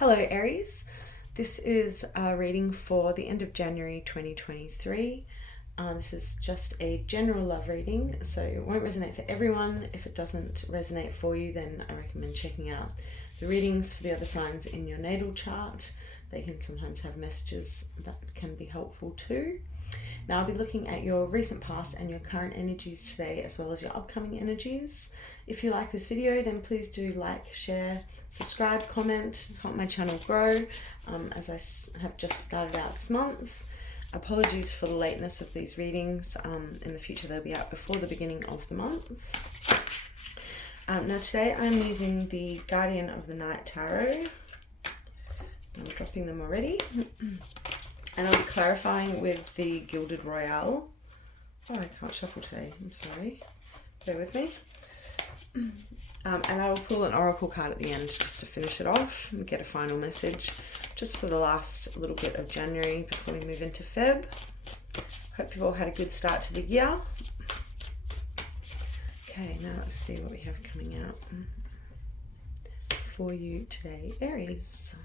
Hello Aries, this is a reading for the end of January 2023. This is just a general love reading, so it won't resonate for everyone. If it doesn't resonate for you, then I recommend checking out the readings for the other signs in your natal chart. They can sometimes have messages that can be helpful too. Now I'll be looking at your recent past and your current energies today, as well as your upcoming energies. If you like this video, then please do like, share, subscribe, comment, help my channel grow, as I have just started out this month. Apologies for the lateness of these readings. In the future they'll be out before the beginning of the month. Now today I'm using the Guardian of the Night Tarot. I'm dropping them already. And I'll be clarifying with the Gilded Royale. Oh, I can't shuffle today. I'm sorry. Bear with me. And I will pull an oracle card at the end just to finish it off and get a final message just for the last little bit of January before we move into Feb. Hope you've all had a good start to the year. Okay, now let's see what we have coming out for you today, Aries.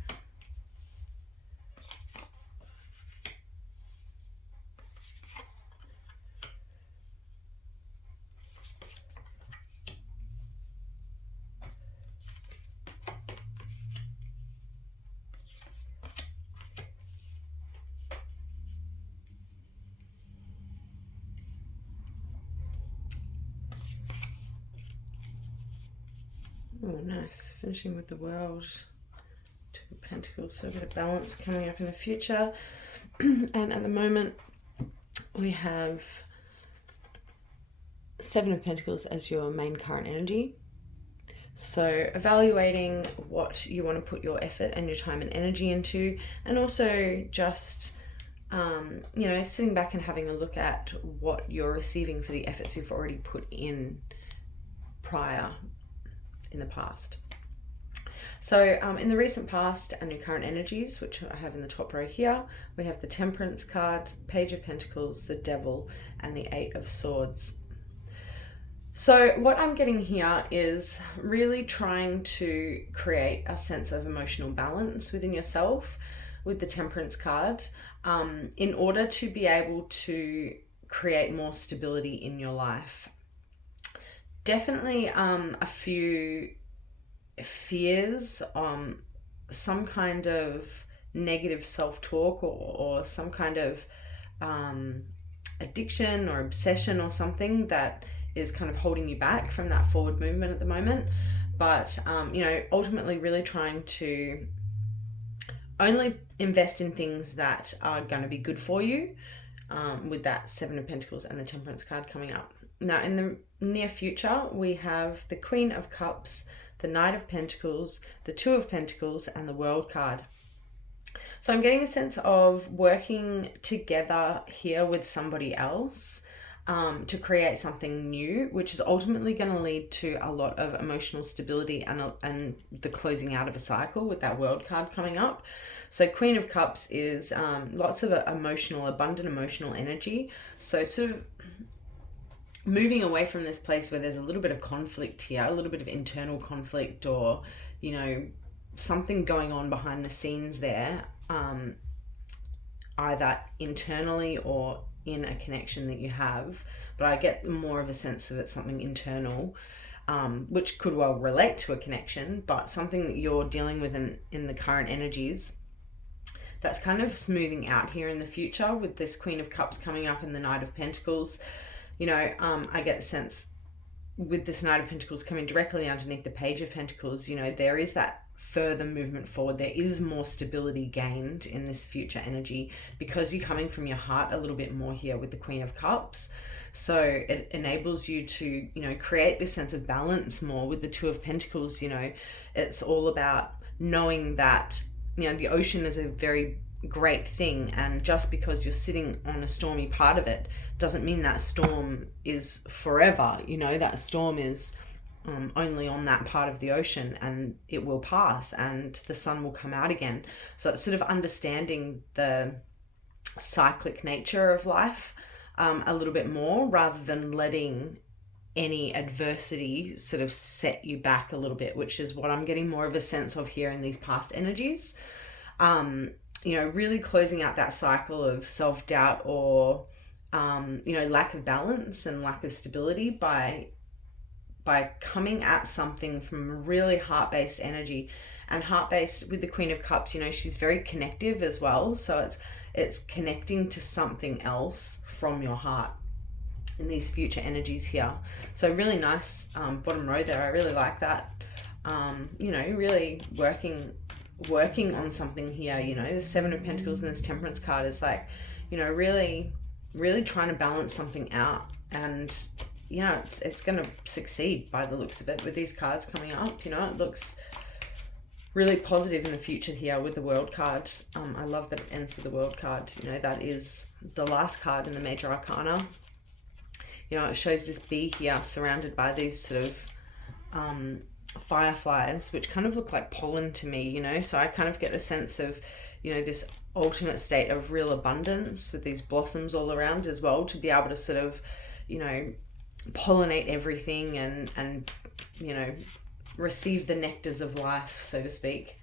Oh, nice. Finishing with the World. Two of Pentacles, so a bit of balance coming up in the future. And at the moment, we have Seven of Pentacles as your main current energy. So evaluating what you want to put your effort and your time and energy into, and also just sitting back and having a look at what you're receiving for the efforts you've already put in prior in the past. So in the recent past and your current energies, which I have in the top row here, we have the Temperance card, Page of Pentacles, the Devil, and the Eight of Swords. So what I'm getting here is really trying to create a sense of emotional balance within yourself with the Temperance card, in order to be able to create more stability in your life. Definitely a few fears, some kind of negative self-talk or some kind of addiction or obsession or something that is kind of holding you back from that forward movement at the moment. But, ultimately really trying to only invest in things that are going to be good for you, with that Seven of Pentacles and the Temperance card coming up. Now, in the near future, we have the Queen of Cups, the Knight of Pentacles, the Two of Pentacles, and the World card. So I'm getting a sense of working together here with somebody else to create something new, which is ultimately going to lead to a lot of emotional stability and the closing out of a cycle with that World card coming up. So Queen of Cups is lots of abundant emotional energy. So sort of moving away from this place where there's a little bit of conflict here, a little bit of internal conflict, or, something going on behind the scenes there, either internally or in a connection that you have. But I get more of a sense of it's something internal, which could well relate to a connection, but something that you're dealing with in the current energies that's kind of smoothing out here in the future with this Queen of Cups coming up and the Knight of Pentacles. I get the sense with this Knight of Pentacles coming directly underneath the Page of Pentacles, there is that further movement forward. There is more stability gained in this future energy because you're coming from your heart a little bit more here with the Queen of Cups. So it enables you to, create this sense of balance more with the Two of Pentacles. It's all about knowing that, the ocean is a very great thing, and just because you're sitting on a stormy part of it doesn't mean that storm is forever. That storm is only on that part of the ocean, and it will pass and the sun will come out again. So it's sort of understanding the cyclic nature of life a little bit more, rather than letting any adversity sort of set you back a little bit, which is what I'm getting more of a sense of here in these past energies. Really closing out that cycle of self-doubt or, lack of balance and lack of stability by coming at something from really heart-based energy. And heart-based with the Queen of Cups, she's very connective as well. So it's connecting to something else from your heart in these future energies here. So really nice bottom row there. I really like that. Really working on something here. The Seven of Pentacles and this Temperance card is like, really, really trying to balance something out. And it's going to succeed by the looks of it with these cards coming up. It looks really positive in the future here with the World card. I love that it ends with the World card. That is the last card in the Major Arcana. It shows this bee here surrounded by these sort of fireflies, which kind of look like pollen to me, so I kind of get the sense of, this ultimate state of real abundance with these blossoms all around as well, to be able to sort of, pollinate everything and receive the nectars of life, so to speak.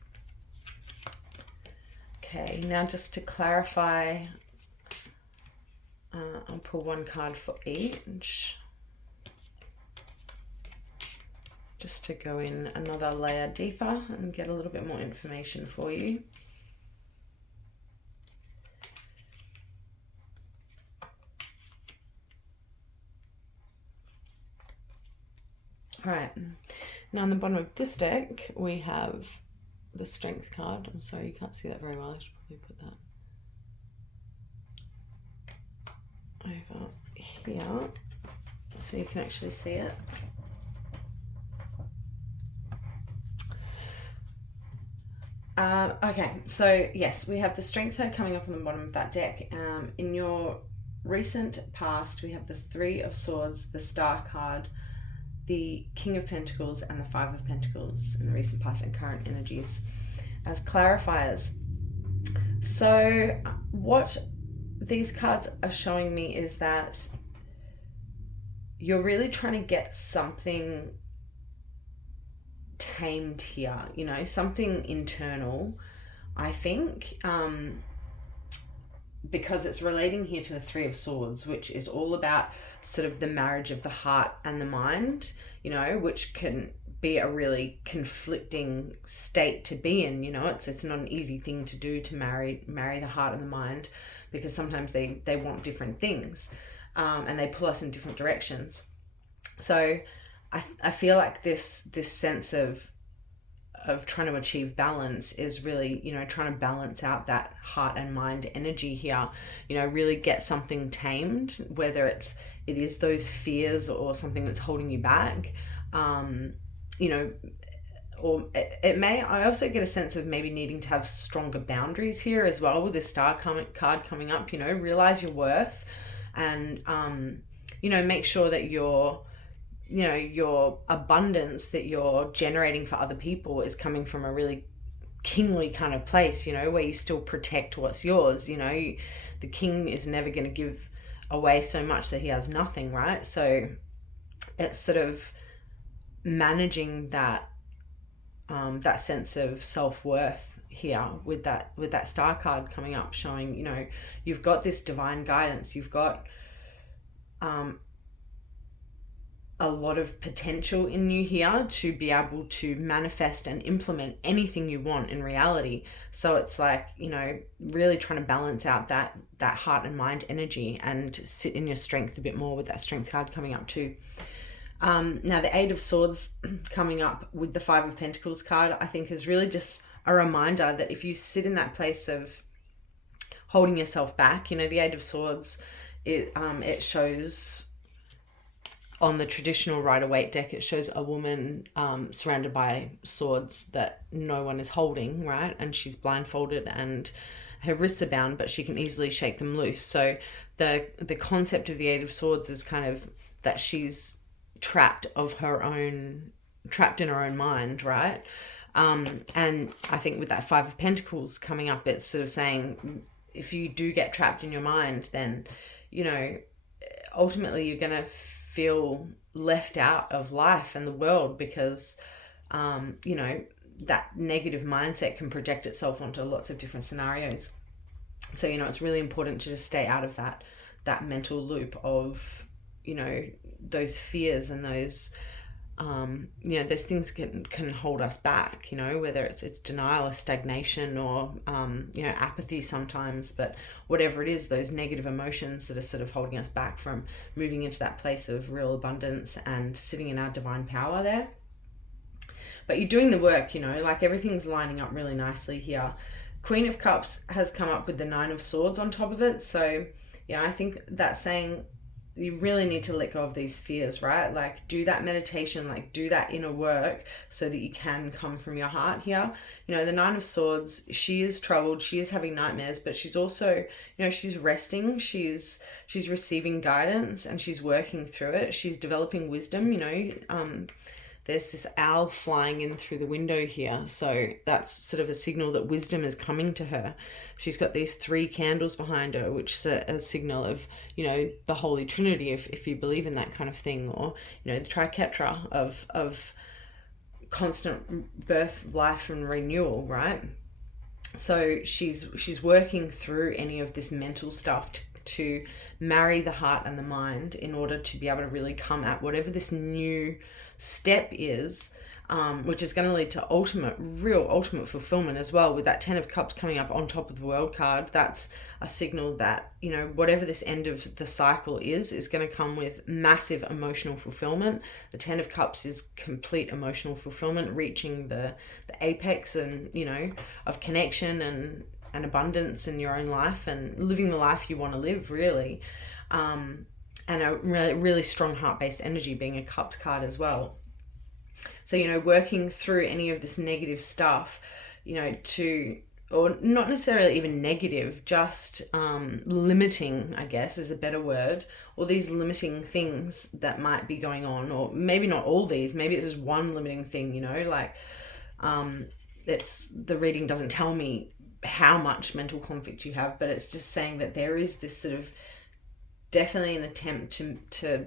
Okay, now just to clarify, I'll pull one card for each, just to go in another layer deeper and get a little bit more information for you. All right, now on the bottom of this deck, we have the Strength card. I'm sorry, you can't see that very well. I should probably put that over here so you can actually see it. Okay, so yes, we have the Strength card coming up on the bottom of that deck. In your recent past, we have the Three of Swords, the Star card, the King of Pentacles, and the Five of Pentacles in the recent past and current energies as clarifiers. So what these cards are showing me is that you're really trying to get something tamed here, something internal, I think, because it's relating here to the Three of Swords, which is all about sort of the marriage of the heart and the mind, which can be a really conflicting state to be in. It's not an easy thing to do, to marry the heart and the mind, because sometimes they want different things, and they pull us in different directions. So I feel like this sense of trying to achieve balance is really, trying to balance out that heart and mind energy here, really get something tamed, whether it is those fears or something that's holding you back, or it may, I also get a sense of maybe needing to have stronger boundaries here as well with this Star card coming up, realize your worth and, make sure that your abundance that you're generating for other people is coming from a really kingly kind of place, where you still protect what's yours. The king is never going to give away so much that he has nothing, right? So it's sort of managing that that sense of self-worth here with that Star card coming up, showing, you've got this divine guidance, you've got a lot of potential in you here to be able to manifest and implement anything you want in reality. So it's like, really trying to balance out that heart and mind energy and sit in your strength a bit more with that Strength card coming up too. Now the Eight of Swords coming up with the Five of Pentacles card, I think is really just a reminder that if you sit in that place of holding yourself back, the Eight of Swords, it shows on the traditional Rider-Waite deck, it shows a woman surrounded by swords that no one is holding, right? And she's blindfolded and her wrists are bound, but she can easily shake them loose. So the concept of the Eight of Swords is kind of that she's trapped in her own mind, right? And I think with that Five of Pentacles coming up, it's sort of saying, if you do get trapped in your mind, then, ultimately you're going to feel left out of life and the world because, you know, that negative mindset can project itself onto lots of different scenarios. So, you know, it's really important to just stay out of that mental loop of, you know, those fears and those, you know, those things can hold us back, you know, whether it's denial or stagnation or, you know, apathy sometimes, but whatever it is, those negative emotions that are sort of holding us back from moving into that place of real abundance and sitting in our divine power there. But you're doing the work, you know, like everything's lining up really nicely here. Queen of Cups has come up with the Nine of Swords on top of it. So, yeah, I think that's saying you really need to let go of these fears, right? Like do that meditation, like do that inner work so that you can come from your heart here. You know, the Nine of Swords, she is troubled, she is having nightmares, but she's also, you know, she's resting, she's receiving guidance and she's working through it. She's developing wisdom, you know. There's this owl flying in through the window here. So that's sort of a signal that wisdom is coming to her. She's got these 3 candles behind her, which is a signal of, you know, the Holy Trinity, if you believe in that kind of thing, or, you know, the triquetra of constant birth, life, and renewal, right? So she's working through any of this mental stuff to marry the heart and the mind in order to be able to really come at whatever this new step is, which is going to lead to real ultimate fulfillment as well. With that 10 of Cups coming up on top of the World card, that's a signal that, you know, whatever this end of the cycle is going to come with massive emotional fulfillment. The 10 of Cups is complete emotional fulfillment, reaching the apex and, you know, of connection and abundance in your own life and living the life you want to live, really. And a really, really strong heart-based energy being a Cups card as well. So, you know, working through any of this negative stuff, you know, or not necessarily even negative, just limiting, I guess is a better word, or these limiting things that might be going on, or maybe not all these, maybe it's just one limiting thing, you know, like the reading doesn't tell me how much mental conflict you have, but it's just saying that there is this sort of definitely an attempt to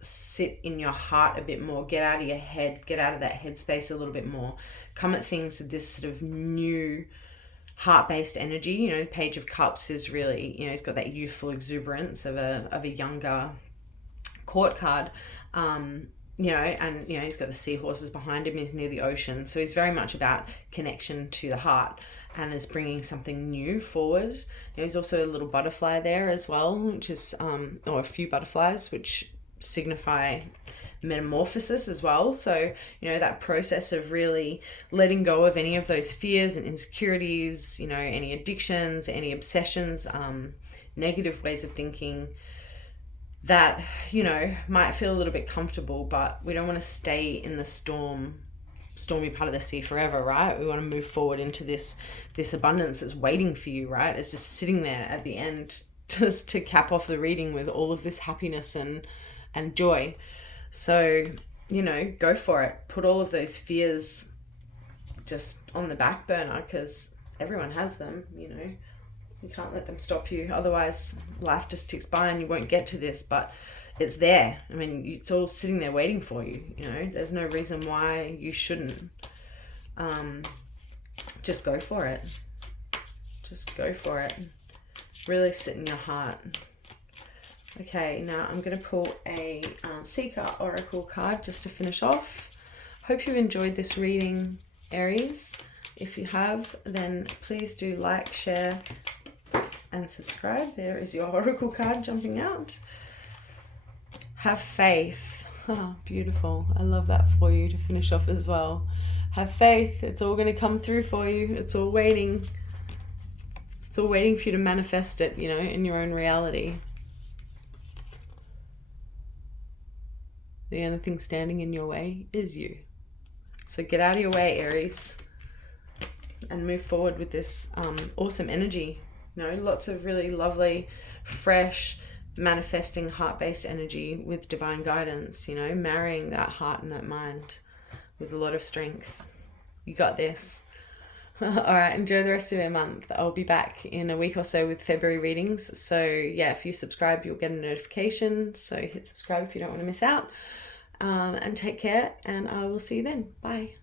sit in your heart a bit more, get out of your head, get out of that headspace a little bit more, come at things with this sort of new heart-based energy. You know, the Page of Cups is really, you know, he's got that youthful exuberance of a younger court card, you know, and, you know, he's got the seahorses behind him, he's near the ocean, so he's very much about connection to the heart and is bringing something new forward. You know, there's also a little butterfly there as well, which is, or a few butterflies, which signify metamorphosis as well. So, you know, that process of really letting go of any of those fears and insecurities, you know, any addictions, any obsessions, negative ways of thinking that, you know, might feel a little bit comfortable, but we don't want to stay in the stormy part of the sea forever, right? We want to move forward into this abundance that's waiting for you, right? It's just sitting there at the end just to cap off the reading with all of this happiness and joy. So, you know, go for it. Put all of those fears just on the back burner, because everyone has them, you know. You can't let them stop you. Otherwise, life just ticks by and you won't get to this, but it's there. I mean, it's all sitting there waiting for you, you know. There's no reason why you shouldn't. Just go for it. Just go for it. Really sit in your heart. Okay, now I'm going to pull a Seeker Oracle card just to finish off. Hope you enjoyed this reading, Aries. If you have, then please do like, share, and subscribe. There is your Oracle card jumping out. Have faith. Oh, beautiful. I love that for you to finish off as well. Have faith. It's all going to come through for you. It's all waiting. It's all waiting for you to manifest it, you know, in your own reality. The only thing standing in your way is you. So get out of your way, Aries, and move forward with this awesome energy. You know, lots of really lovely, fresh, manifesting heart-based energy with divine guidance, you know, marrying that heart and that mind with a lot of strength. You got this. All right, enjoy the rest of your month. I'll be back in a week or so with February readings. So, yeah, if you subscribe, you'll get a notification. So, hit subscribe if you don't want to miss out. And take care, and I will see you then. Bye.